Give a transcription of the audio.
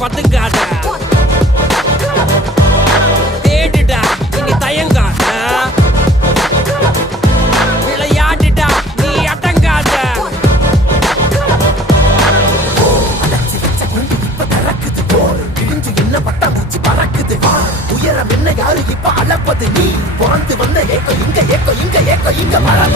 பதுங்காத, தேடுடா இனி தயங்காத, விளையாடுடா நீ அடங்காத. உயரம் என்ன யாரு இப்ப அளப்பது நீ பிறந்து வந்த ஏக்கம் இங்க ஏக்கம் இங்க ஏக்கம் இங்க மழை